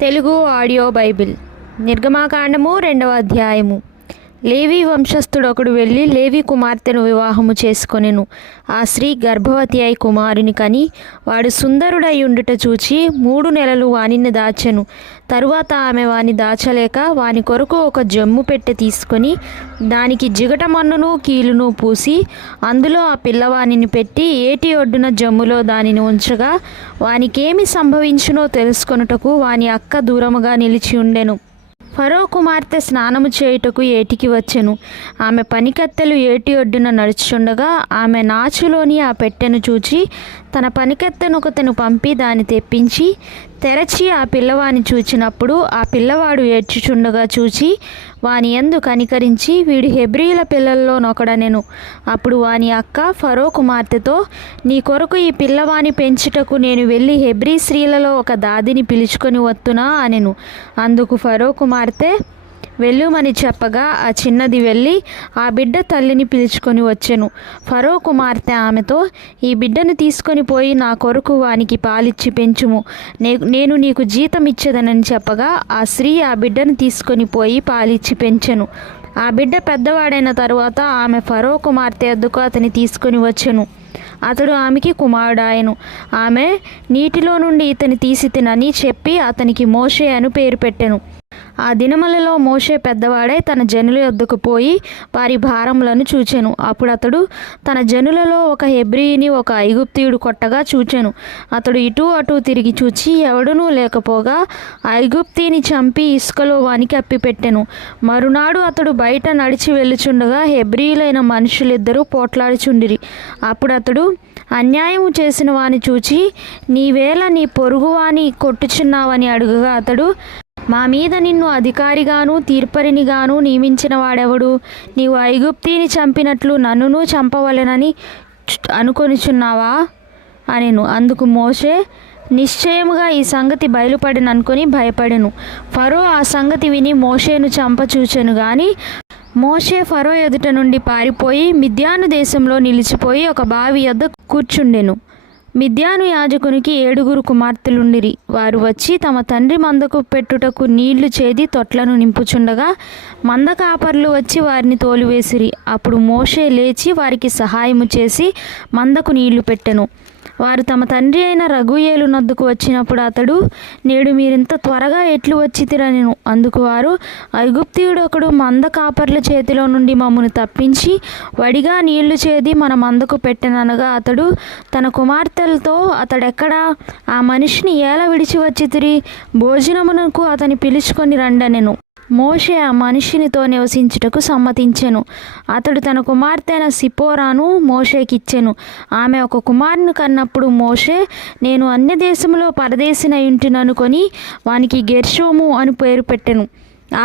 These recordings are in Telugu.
Telugu audio Bible. నిర్గమాకాండము రెండవ అధ్యాయము. లేవి వంశస్థుడొకడు వెళ్ళి లేవి కుమార్తెను వివాహము చేసుకొనెను. ఆ స్త్రీ గర్భవతి అయి కుమారుని కని వాడు సుందరుడై ఉండుట చూచి మూడు నెలలు వానిని దాచెను. తరువాత ఆమె వాని దాచలేక వాని కొరకు ఒక జమ్ము పెట్టె తీసుకొని దానికి జిగటమన్నును కీలును పూసి అందులో ఆ పిల్లవానిని పెట్టి ఏటి ఒడ్డున జమ్ములో దానిని ఉంచగా వానికేమి సంభవించునో తెలుసుకొనుటకు వాని అక్క దూరముగా నిలిచి ఉండెను. ఫరో కుమార్తె స్నానము చేయుటకు ఏటికి వచ్చెను. ఆమె పనికత్తెలు ఏటి ఒడ్డున నడుచుండగా ఆమె నాచులోని ఆ పెట్టెను చూచి తన పనికత్తెను ఒకతను పంపి దాన్ని తెప్పించి తెరచి ఆ పిల్లవాని చూచినప్పుడు ఆ పిల్లవాడు ఏడ్చుచుండగా చూచి వాని ఎందు కనికరించి వీడు హెబ్రీల పిల్లల్లోనొకడనెను అప్పుడు వాని అక్క ఫరో కుమార్తెతో నీ కొరకు ఈ పిల్లవాని పెంచుటకు నేను వెళ్ళి హెబ్రీ స్త్రీలలో ఒక దాదిని పిలుచుకొని వత్తునా? అనెను. అందుకు ఫరో కుమార్తె వెళ్ళుమని చెప్పగా ఆ చిన్నది వెళ్ళి ఆ బిడ్డ తల్లిని పిలుచుకొని వచ్చెను. ఫరో కుమార్తె ఆమెతో ఈ బిడ్డను తీసుకొని పోయి నా కొరకు వానికి పాలిచ్చి పెంచుము. నే- నేను నీకు జీతం ఇచ్చేదనని చెప్పగా ఆ స్త్రీ ఆ బిడ్డను తీసుకొని పోయి పాలిచ్చి పెంచెను. ఆ బిడ్డ పెద్దవాడైన తరువాత ఆమె ఫరో కుమార్తె ఎద్దుకు అతని తీసుకొని వచ్చెను. అతడు ఆమెకి కుమారుడాయను. ఆమె నీటిలో నుండి ఇతని తీసి తినని చెప్పి అతనికి మోషే అని పేరు పెట్టెను. ఆ దినములలో మోషే పెద్దవాడై తన జనుల యొద్దకు పోయి వారి భారములను చూచెను. అప్పుడు అతడు తన జనులలో ఒక హెబ్రీని ఒక ఐగుప్తియుడు కొట్టగా చూచెను. అతడు ఇటు అటు తిరిగి చూచి ఎవడునూ లేకపోగా ఐగుప్తిని చంపి ఇసుకలో వానికి అప్పిపెట్టెను. మరునాడు అతడు బయట నడిచి వెళ్ళుచుండగా హెబ్రియులైన మనుషులిద్దరూ పోట్లాడుచుండిరి. అప్పుడు అతడు అన్యాయము చేసిన వాని చూచి నీవేళ నీ పొరుగువాని కొట్టుచున్నావని అడుగుగా అతడు మా మీద నిన్ను అధికారిగాను తీర్పరినిగాను నియమించిన వాడెవడు? నీవు ఐగుప్తిని చంపినట్లు నన్నును చంపవలెనని అనుకొనిచున్నావా? అనెను. అందుకు మోషే నిశ్చయముగా ఈ సంగతి బయలుపడిననుకొని భయపడెను. ఫరో ఆ సంగతి విని మోషేను చంపచూచెను గాని మోషే ఫరో ఎదుట నుండి పారిపోయి మిద్యాను దేశంలో నిలిచిపోయి ఒక బావి యొద్ద కూర్చుండెను. మిద్యాను యాజకునికి ఏడుగురు కుమార్తెలుండిరి. వారు వచ్చి తమ తండ్రి మందకు పెట్టుటకు నీళ్ళు చేది తొట్లను నింపుచుండగా మంద కాపర్లు వచ్చి వారిని తోలివేసిరి. అప్పుడు మోషే లేచి వారికి సహాయము చేసి మందకు నీళ్ళు పెట్టెను. వారు తమ తండ్రి అయిన రఘుయేలు నద్దుకు వచ్చినప్పుడు అతడు నేడు మీరింత త్వరగా ఎట్లు వచ్చి తిరనెను అందుకు వారు ఐగుప్తియుడు ఒకడు మంద కాపర్ల చేతిలో నుండి మమ్మను తప్పించి వడిగా నీళ్ళు చేది మన మందకు పెట్టెననగా అతడు తన కుమార్తెలతో అతడెక్కడా? ఆ మనిషిని ఏల విడిచి వచ్చి తిరిగి భోజనమునకు అతని పిలుచుకొని రండనెను. మోషే ఆ మనిషినితో నివసించుటకు సమ్మతించెను. అతడు తన కుమార్తె అయిన సిపోరాను మోషేకిచ్చెను. ఆమె ఒక కుమారుని కన్నప్పుడు మోషే నేను అన్య దేశంలో పరదేశిన ఇంటిననుకొని వానికి గెర్షోము అని పేరు పెట్టెను.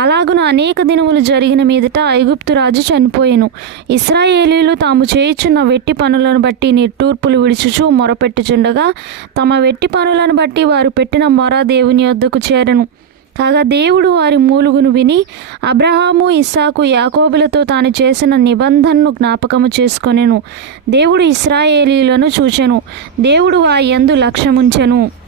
అలాగున అనేక దినములు జరిగిన మీదట ఐగుప్తు రాజు చనిపోయాను. ఇస్రాయేలీలు తాము చేయుచున్న వెట్టి పనులను బట్టి నిట్టూర్పులు విడుచుచు మొరపెట్టుచుండగా తమ వెట్టి పనులను బట్టి వారు పెట్టిన మొర దేవుని యొద్దకు చేరను. కాగా దేవుడు వారి మూలుగును విని అబ్రహాము ఇస్సాకు యాకోబులతో తాను చేసిన నిబంధనను జ్ఞాపకము చేసుకొనెను. దేవుడు ఇస్రాయేలీలను చూచెను. దేవుడు వారి యందు లక్ష్యముంచెను.